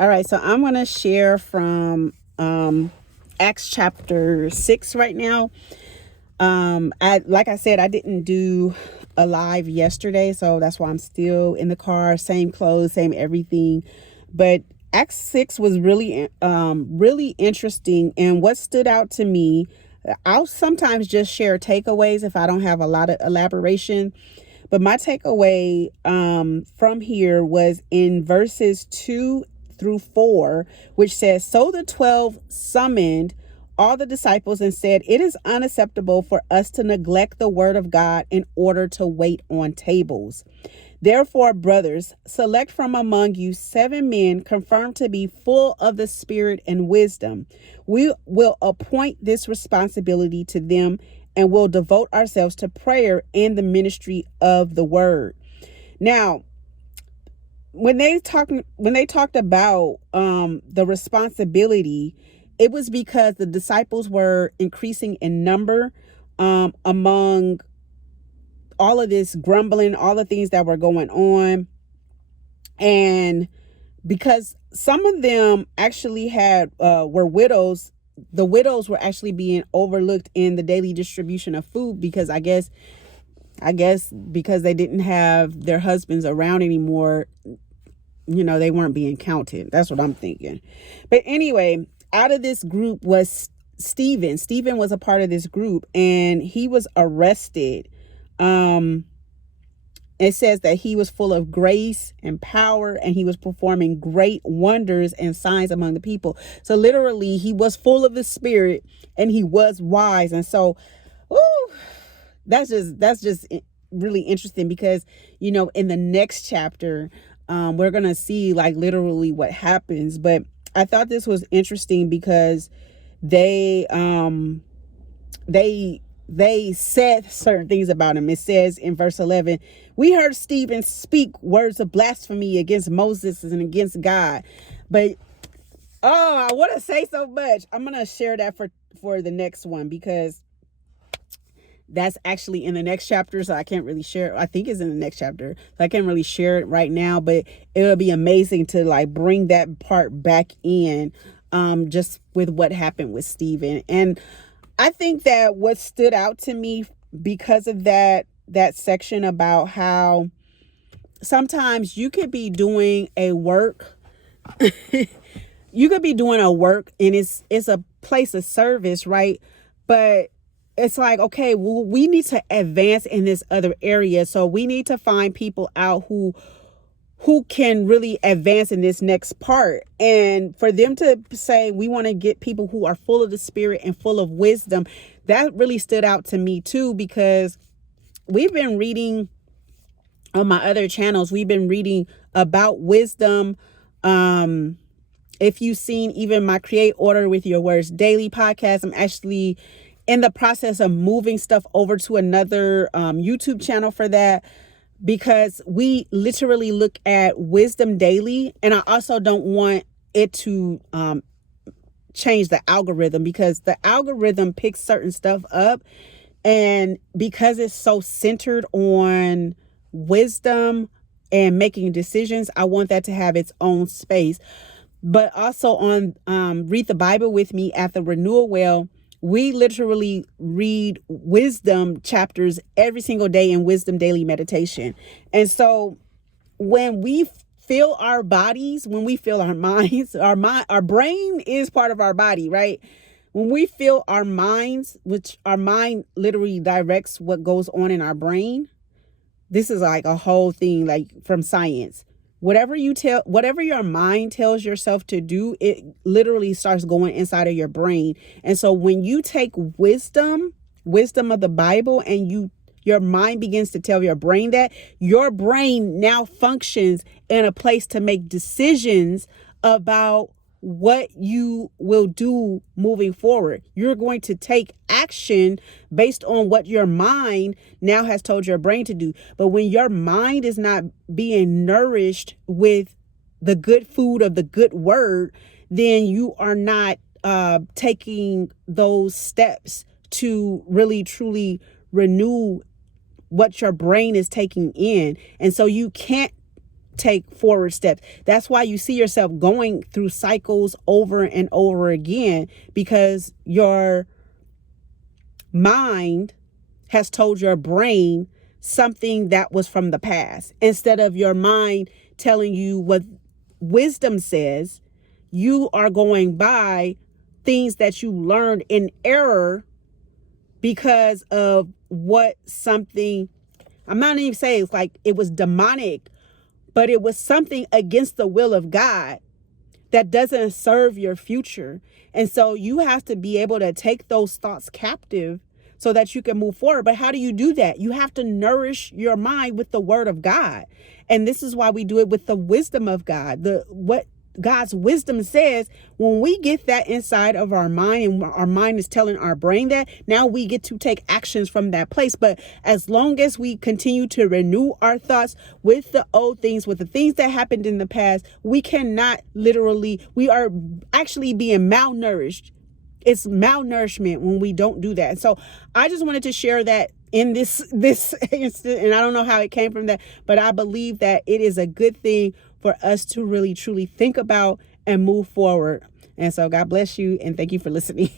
All right, so I'm going to share from Acts chapter 6 right now. Like I said, I didn't do a live yesterday, so that's why I'm still in the car, same clothes, same everything. But Acts 6 was really interesting. And what stood out to me, I'll sometimes just share takeaways if I don't have a lot of elaboration. But my takeaway from here was in verses 2 through 4, which says, "So the 12 summoned all the disciples and said, 'It is unacceptable for us to neglect the word of God in order to wait on tables. Therefore, brothers, select from among you 7 men confirmed to be full of the Spirit and wisdom. We will appoint this responsibility to them and will devote ourselves to prayer and the ministry of the word.'" Now, when they talked about the responsibility, it was because the disciples were increasing in number among all of this grumbling, all the things that were going on. And because some of them actually had were widows, the widows were actually being overlooked in the daily distribution of food because I guess because they didn't have their husbands around anymore, they weren't being counted. That's what I'm thinking. But anyway, out of this group was Stephen. Stephen was a part of this group, and he was arrested. It says that he was full of grace and power, and he was performing great wonders and signs among the people. So literally, he was full of the Spirit, and he was wise. And so, that's just really interesting because, in the next chapter, we're going to see like literally what happens. But I thought this was interesting because they said certain things about him. It says in verse 11, "We heard Stephen speak words of blasphemy against Moses and against God." But I want to say so much. I'm going to share that for the next one because that's actually in the next chapter, so I can't really share it. I think it's in the next chapter, so I can't really share it right now, but it'll be amazing to like bring that part back in, just with what happened with Stephen. And I think that what stood out to me because of that section about how sometimes you could be doing a work, and it's a place of service, right? But it's like, okay, well, we need to advance in this other area. So we need to find people out who can really advance in this next part. And for them to say, we want to get people who are full of the Spirit and full of wisdom, that really stood out to me too, because we've been reading on my other channels, we've been reading about wisdom. If you've seen even my Create Order with Your Words Daily podcast, I'm actually in the process of moving stuff over to another YouTube channel for that, because we literally look at wisdom daily. And I also don't want it to change the algorithm, because the algorithm picks certain stuff up. And because it's so centered on wisdom and making decisions, I want that to have its own space. But also on Read the Bible with Me at the Renewal Well, we literally read wisdom chapters every single day in Wisdom Daily Meditation. And so when we feel our bodies, when we feel our minds, our brain is part of our body, right? When we feel our minds, which our mind literally directs what goes on in our brain. This is like a whole thing, like from science. Whatever your mind tells yourself to do, it literally starts going inside of your brain. And so when you take wisdom of the Bible, and your mind begins to tell your brain that, your brain now functions in a place to make decisions about what you will do moving forward. You're going to take action based on what your mind now has told your brain to do. But when your mind is not being nourished with the good food of the good word, then you are not taking those steps to really truly renew what your brain is taking in. And so you can't take forward steps. That's why you see yourself going through cycles over and over again, because your mind has told your brain something that was from the past. Instead of your mind telling you what wisdom says, you are going by things that you learned in error because of what something, I'm not even saying it's like it was demonic, but it was something against the will of God that doesn't serve your future. And so you have to be able to take those thoughts captive so that you can move forward. But how do you do that? You have to nourish your mind with the word of God. And this is why we do it with the wisdom of God. What God's wisdom says, when we get that inside of our mind and our mind is telling our brain that, now we get to take actions from that place. But as long as we continue to renew our thoughts with the old things, with the things that happened in the past, we cannot we are actually being malnourished. It's malnourishment when we don't do that. So I just wanted to share that in this instant, and I don't know how it came from that, but I believe that it is a good thing for us to really truly think about and move forward. And so God bless you, and thank you for listening.